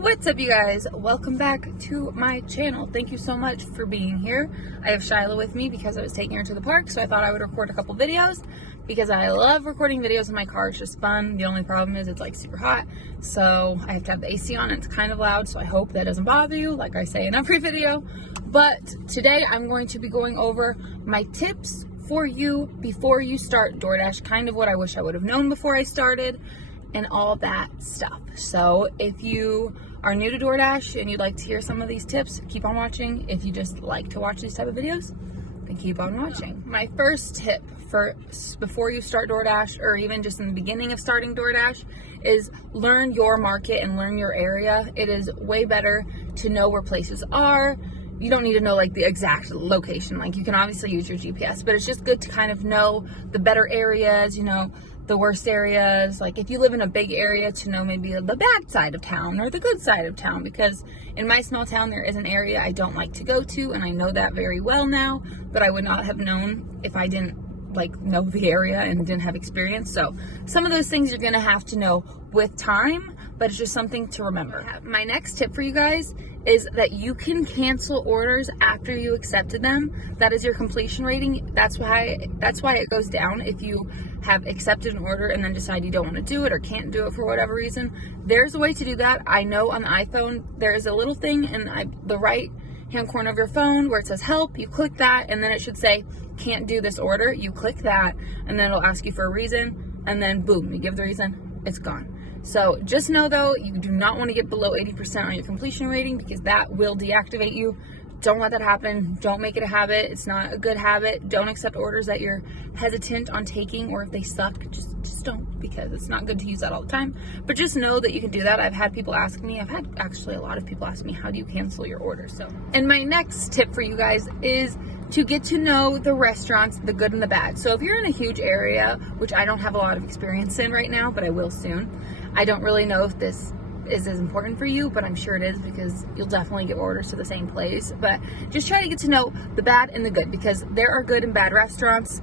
What's up, you guys? Welcome back to my channel. Thank you so much for being here. I have Shyla with me because I was taking her to the park, so I thought I would record a couple videos because I love recording videos in my car. It's just fun. The only problem is it's like super hot, so I have to have the AC on and it's kind of loud, so I hope that doesn't bother you like I say in every video. But today I'm going to be going over my tips for you before you start DoorDash, kind of what I wish I would have known before I started, and all that stuff. So if you are new to DoorDash and you'd like to hear some of these tips, keep on watching. If you just like to watch these type of videos, then keep on watching. My first tip for before you start DoorDash, or even just in the beginning of starting DoorDash, is learn your market and learn your area. It is way better to know where places are. You don't need to know like the exact location. Like, you can obviously use your GPS, but it's just good to kind of know the better areas, you know, the worst areas. Like, if you live in a big area, to know maybe the bad side of town or the good side of town, because in my small town there is an area I don't like to go to, and I know that very well now, but I would not have known if I didn't like know the area and didn't have experience. So some of those things you're gonna have to know with time, but it's just something to remember. My next tip for you guys is that you can cancel orders after you accepted them. That is your completion rating. That's why it goes down if you have accepted an order and then decide you don't want to do it or can't do it for whatever reason. There's a way to do that. I know on the iPhone there is a little thing in the right hand corner of your phone where it says help. You click that and then it should say can't do this order. You click that and then it'll ask you for a reason, and then boom, you give the reason, it's gone. So just know though, you do not want to get below 80% on your completion rating, because that will deactivate you. Don't let that happen. Don't make it a habit. It's not a good habit. Don't accept orders that you're hesitant on taking, or if they suck, just don't, because it's not good to use that all the time. But just know that you can do that. I've had people ask me, I've had actually a lot of people ask me, how do you cancel your order? So, and my next tip for you guys is to get to know the restaurants, the good and the bad. So if you're in a huge area, which I don't have a lot of experience in right now, but I will soon. I don't really know if this is as important for you, but I'm sure it is, because you'll definitely get orders to the same place. But just try to get to know the bad and the good, because there are good and bad restaurants.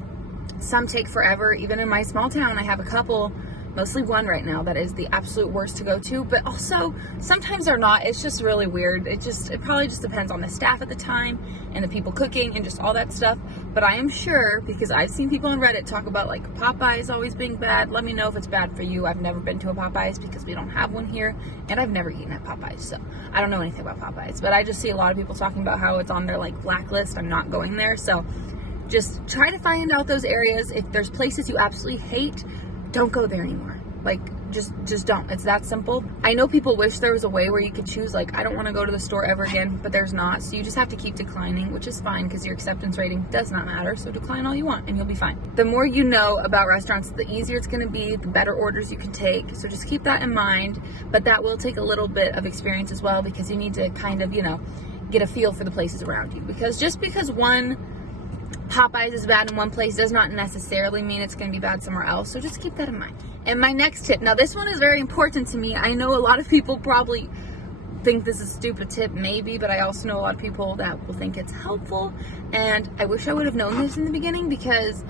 Some take forever. Even in my small town, I have a couple, mostly one right now, that is the absolute worst to go to, but also sometimes they're not. It's just really weird. It probably just depends on the staff at the time and the people cooking and just all that stuff. But I am sure, because I've seen people on Reddit talk about like Popeyes always being bad. Let me know if it's bad for you. I've never been to a Popeyes because we don't have one here, and I've never eaten at Popeyes, so I don't know anything about Popeyes, but I just see a lot of people talking about how it's on their like blacklist. I'm not going there. So just try to find out those areas. If there's places you absolutely hate, don't go there anymore. Like, just don't. It's that simple. I know people wish there was a way where you could choose, like, I don't want to go to the store ever again, but there's not. So you just have to keep declining, which is fine, because your acceptance rating does not matter. So decline all you want and you'll be fine. The more you know about restaurants, the easier it's going to be, the better orders you can take. So just keep that in mind. But that will take a little bit of experience as well, because you need to kind of, you know, get a feel for the places around you. Because just because one Popeyes is bad in one place does not necessarily mean it's going to be bad somewhere else. So just keep that in mind. And my next tip, now this one is very important to me. I know a lot of people probably think this is a stupid tip, maybe, but I also know a lot of people that will think it's helpful. And I wish I would have known this in the beginning, because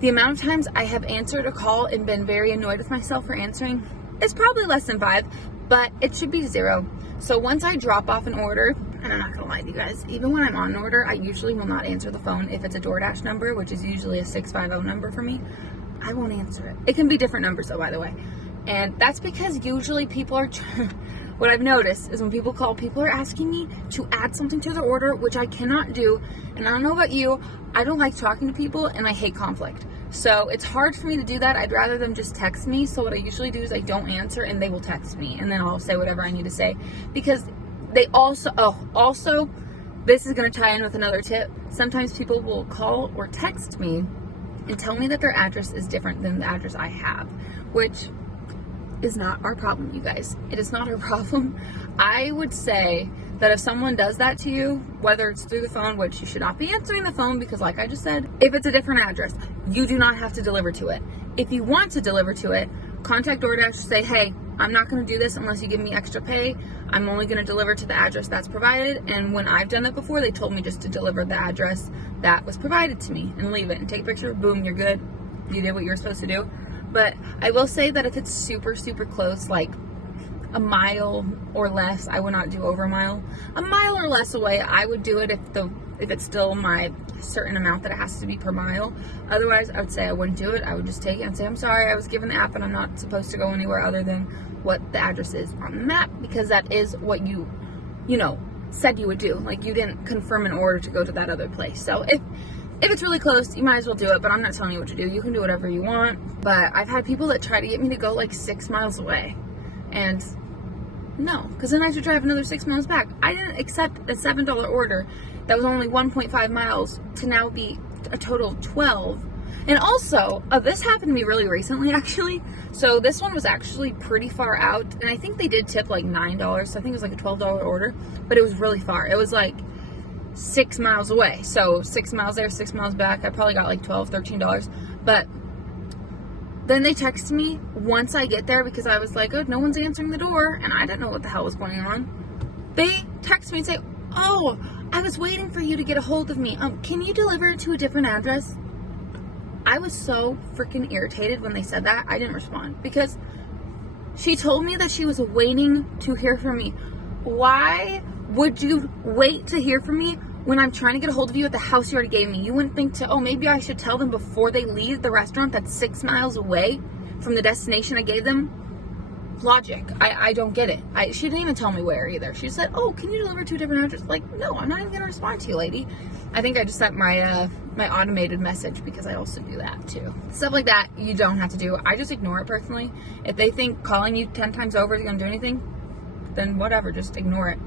the amount of times I have answered a call and been very annoyed with myself for answering is probably less than 5, but it should be 0. So once I drop off an order, and I'm not gonna lie to you guys, even when I'm on an order, I usually will not answer the phone. If it's a DoorDash number, which is usually a 650 number for me, I won't answer it. It can be different numbers though, by the way. And that's because usually people are, what I've noticed is when people call, people are asking me to add something to their order, which I cannot do. And I don't know about you, I don't like talking to people and I hate conflict. So it's hard for me to do that. I'd rather them just text me. So what I usually do is I don't answer and they will text me, and then I'll say whatever I need to say, because they also, this is going to tie in with another tip. Sometimes people will call or text me and tell me that their address is different than the address I have, which is not our problem, you guys. It is not our problem. I would say that if someone does that to you, whether it's through the phone, which you should not be answering the phone, because like I just said, if it's a different address, you do not have to deliver to it. If you want to deliver to it, contact DoorDash, say, hey, I'm not going to do this unless you give me extra pay. I'm only going to deliver to the address that's provided. And when I've done that before, they told me just to deliver the address that was provided to me and leave it and take a picture. Boom, you're good. You did what you were supposed to do. But I will say that if it's super, super close, like a mile or less. I would not do over a mile. A mile or less away, I would do it if it's still my certain amount that it has to be per mile. Otherwise, I would say I wouldn't do it. I would just take it and say, I'm sorry, I was given the app and I'm not supposed to go anywhere other than what the address is on the map, because that is what you said you would do. Like, you didn't confirm an order to go to that other place. So if it's really close, you might as well do it, but I'm not telling you what to do. You can do whatever you want. But I've had people that try to get me to go like 6 miles away. And no, because then I have to drive another 6 miles back. I didn't accept a $7 order that was only 1.5 miles to now be a total of 12. And also, this happened to me really recently, actually. So this one was actually pretty far out. And I think they did tip like $9. So I think it was like a $12 order. But it was really far. It was like 6 miles away. So 6 miles there, 6 miles back. I probably got like $12, $13. But then they text me once I get there, because I was like, oh, no one's answering the door. And I didn't know what the hell was going on. They text me and say, oh, I was waiting for you to get a hold of me. Can you deliver it to a different address? I was so freaking irritated when they said that. I didn't respond, because she told me that she was waiting to hear from me. Why would you wait to hear from me when I'm trying to get a hold of you at the house you already gave me? You wouldn't think to, oh, maybe I should tell them before they leave the restaurant that's 6 miles away from the destination I gave them? Logic. I don't get it. She didn't even tell me where either. She said, oh, can you deliver to a different address? Like, no, I'm not even going to respond to you, lady. I think I just sent my my automated message, because I also do that too. Stuff like that, you don't have to do. I just ignore it personally. If they think calling you 10 times over is going to do anything, then whatever, just ignore it.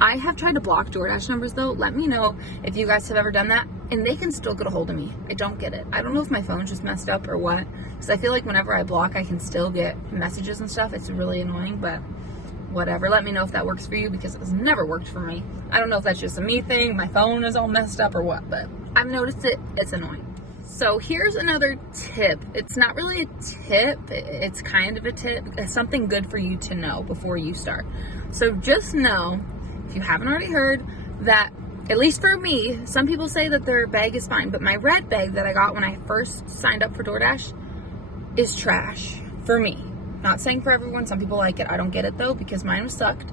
I have tried to block DoorDash numbers though. Let me know if you guys have ever done that, and they can still get a hold of me. I don't get it. I don't know if my phone's just messed up or what, because I feel like whenever I block, I can still get messages and stuff. It's really annoying, but whatever. Let me know if that works for you, because it has never worked for me. I don't know if that's just a me thing, my phone is all messed up or what, but I've noticed it. It's annoying. So here's another tip. It's not really a tip. It's kind of a tip. It's something good for you to know before you start. So just know, if you haven't already heard, that at least for me, some people say that their bag is fine, but my red bag that I got when I first signed up for DoorDash is trash for me. Not saying for everyone. Some people like it. I don't get it though, because mine was sucked.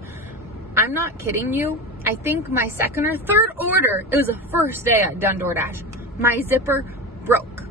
I'm not kidding you. I think my second or third order, it was the first day I'd done DoorDash, my zipper broke.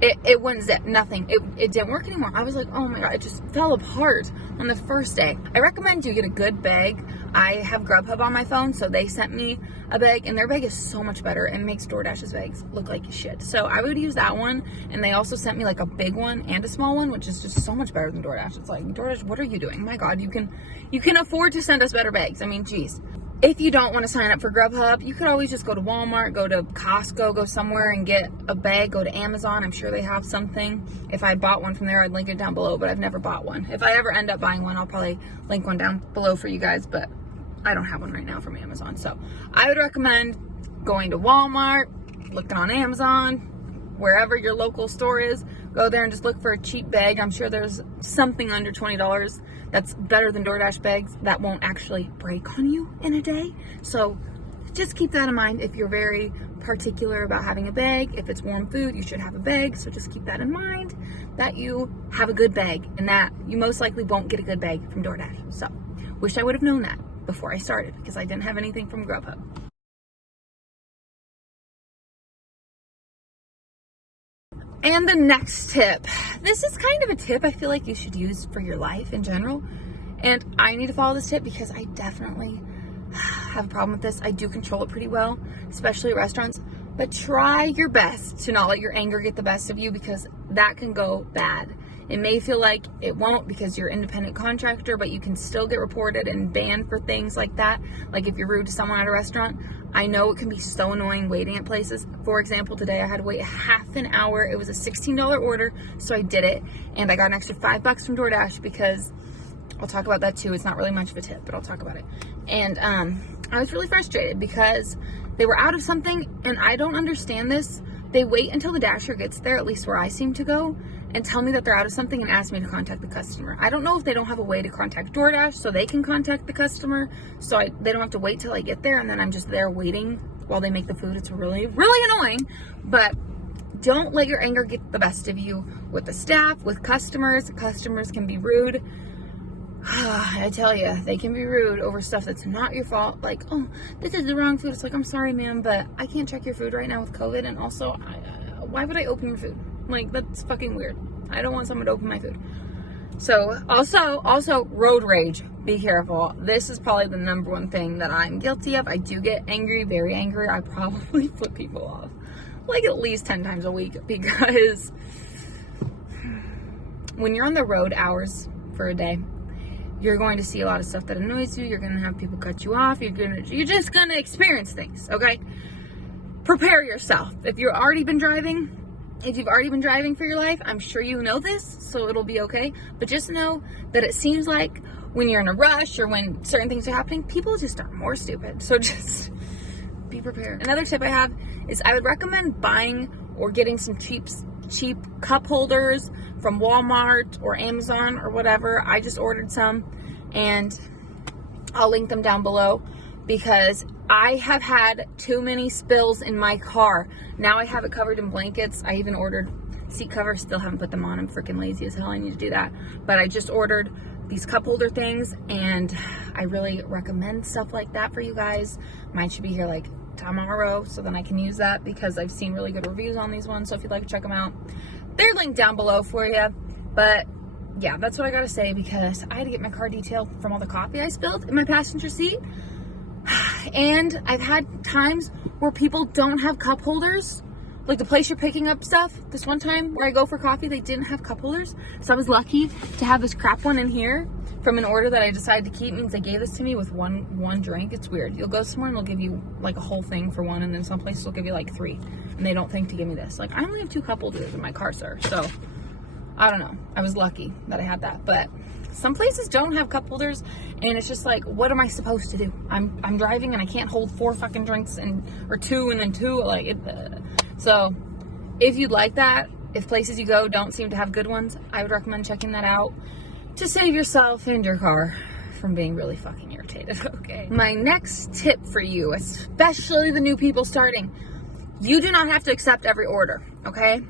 It wouldn't zip, nothing. It didn't work anymore. I was like, oh my God, it just fell apart on the first day. I recommend you get a good bag. I have Grubhub on my phone, so they sent me a bag, and their bag is so much better and makes DoorDash's bags look like shit. So I would use that one, and they also sent me like a big one and a small one, which is just so much better than DoorDash. It's like, DoorDash, what are you doing? My God, you can afford to send us better bags. I mean, geez. If you don't want to sign up for Grubhub, you could always just go to Walmart, go to Costco, go somewhere and get a bag, go to Amazon. I'm sure they have something. If I bought one from there, I'd link it down below, but I've never bought one. If I ever end up buying one, I'll probably link one down below for you guys, but I don't have one right now from Amazon. So I would recommend going to Walmart, looking on Amazon, wherever your local store is, go there and just look for a cheap bag. I'm sure there's something under $20 that's better than DoorDash bags that won't actually break on you in a day. So just keep that in mind. If you're very particular about having a bag, if it's warm food, you should have a bag. So just keep that in mind, that you have a good bag, and that you most likely won't get a good bag from DoorDash. So wish I would have known that before I started, because I didn't have anything from Grubhub. And the next tip, this is kind of a tip I feel like you should use for your life in general. And I need to follow this tip because I definitely have a problem with this. I do control it pretty well, especially at restaurants. But try your best to not let your anger get the best of you, because that can go bad. It may feel like it won't because you're an independent contractor, but you can still get reported and banned for things like that. Like if you're rude to someone at a restaurant. I know it can be so annoying waiting at places. For example, today I had to wait half an hour. It was a $16 order, so I did it. And I got an extra $5 from DoorDash, because I'll talk about that too. It's not really much of a tip, but I'll talk about it. And I was really frustrated because they were out of something, and I don't understand this. They wait until the dasher gets there, at least where I seem to go, and tell me that they're out of something and ask me to contact the customer. I don't know if they don't have a way to contact DoorDash so they can contact the customer, so they don't have to wait till I get there, and then I'm just there waiting while they make the food. It's really, really annoying. But don't let your anger get the best of you with the staff, with customers. Customers can be rude. I tell you, they can be rude over stuff that's not your fault. Like, oh, this is the wrong food. It's like, I'm sorry, ma'am, but I can't check your food right now with COVID. And also, why would I open your food? Like, that's fucking weird. I don't want someone to open my food. So, also, road rage. Be careful. This is probably the number one thing that I'm guilty of. I do get angry, very angry. I probably flip people off like at least 10 times a week, because when you're on the road hours for a day, you're going to see a lot of stuff that annoys you. You're going to have people cut you off. You're just going to experience things, okay? Prepare yourself. If you've already been driving for your life, I'm sure you know this, so it'll be okay. But just know that it seems like when you're in a rush or when certain things are happening, people just are more stupid. So just be prepared. Another tip I have is I would recommend buying or getting some cheap cup holders from Walmart or Amazon or whatever. I just ordered some, and I'll link them down below, because I have had too many spills in my car. Now I have it covered in blankets. I even ordered seat covers. Still haven't put them on. I'm freaking lazy as hell. I need to do that. But I just ordered these cup holder things, and I really recommend stuff like that for you guys. Mine should be here like tomorrow, so then I can use that, because I've seen really good reviews on these ones. So if you'd like to check them out, they're linked down below for you. But yeah, that's what I gotta say, because I had to get my car detailed from all the coffee I spilled in my passenger seat. And I've had times where people don't have cup holders. Like the place you're picking up stuff, this one time where I go for coffee, they didn't have cup holders. So I was lucky to have this crap one in here from an order that I decided to keep. It means they gave this to me with one drink. It's weird. You'll go somewhere and they'll give you like a whole thing for one, and then some places will give you like 3. And they don't think to give me this. Like, I only have 2 cup holders in my car, sir. So I don't know. I was lucky that I had that. But some places don't have cup holders, and it's just like, what am I supposed to do? I'm driving and I can't hold 4 fucking drinks or 2 and then 2. Like it. So if you'd like that, if places you go don't seem to have good ones, I would recommend checking that out to save yourself and your car from being really fucking irritated. Okay. My next tip for you, especially the new people starting, you do not have to accept every order, okay?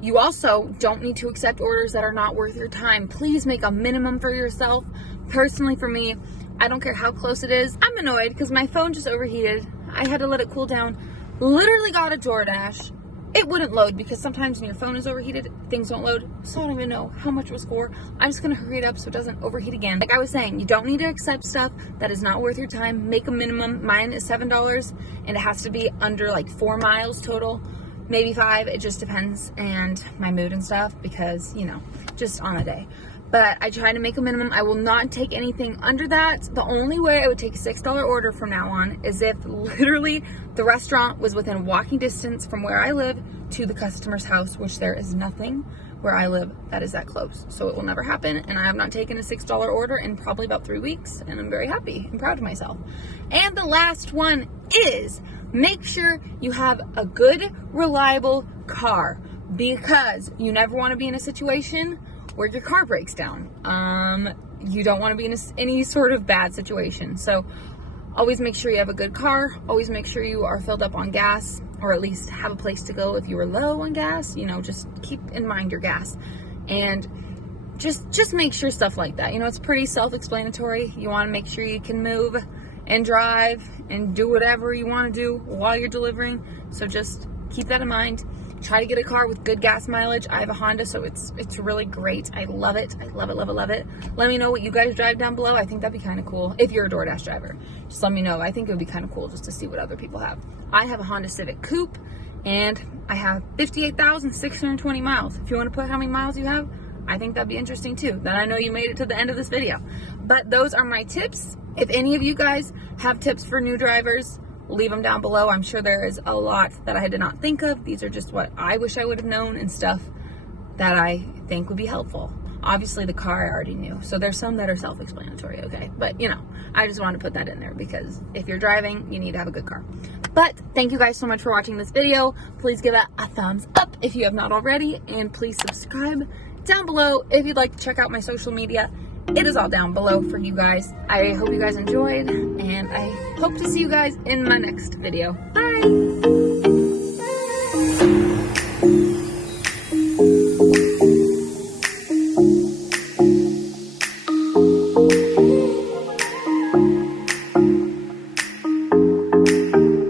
You also don't need to accept orders that are not worth your time. Please make a minimum for yourself. Personally, for me, I don't care how close it is. I'm annoyed because my phone just overheated. I had to let it cool down. Literally got a DoorDash. It wouldn't load because sometimes when your phone is overheated, things don't load. So I don't even know how much it was for. I'm just going to hurry it up so it doesn't overheat again. Like I was saying, you don't need to accept stuff that is not worth your time. Make a minimum. Mine is $7, and it has to be under like 4 miles total. Maybe 5. It just depends, and my mood and stuff, because, you know, just on a day. But I try to make a minimum. I will not take anything under that. The only way I would take a $6 order from now on is if literally the restaurant was within walking distance from where I live to the customer's house, which there is nothing where I live that is that close. So it will never happen. And I have not taken a $6 order in probably about 3 weeks. And I'm very happy and proud of myself. And the last one is make sure you have a good, reliable car, because you never want to be in a situation where your car breaks down. You don't want to be in any sort of bad situation. So always make sure you have a good car. Always make sure you are filled up on gas, or at least have a place to go if you are low on gas. You know, just keep in mind your gas. And just make sure stuff like that. You know, it's pretty self-explanatory. You want to make sure you can move and drive and do whatever you want to do while you're delivering. So just keep that in mind. Try to get a car with good gas mileage. I have a Honda, so it's really great. I love it. I love it, love it, love it. Let me know what you guys drive down below. I think that'd be kind of cool. If you're a DoorDash driver, just let me know. I think it would be kind of cool just to see what other people have. I have a Honda Civic Coupe, and I have 58,620 miles. If you want to put how many miles you have, I think that'd be interesting too. Then I know you made it to the end of this video. But those are my tips. If any of you guys have tips for new drivers, leave them down below. I'm sure there is a lot that I did not think of. These are just what I wish I would have known and stuff that I think would be helpful. Obviously the car I already knew, so there's some that are self-explanatory, okay? But you know, I just wanted to put that in there because if you're driving, you need to have a good car. But thank you guys so much for watching this video. Please give it a thumbs up if you have not already, and please subscribe down below if you'd like to check out my social media. It is all down below for you guys. I hope you guys enjoyed, and I hope to see you guys in my next video. Bye!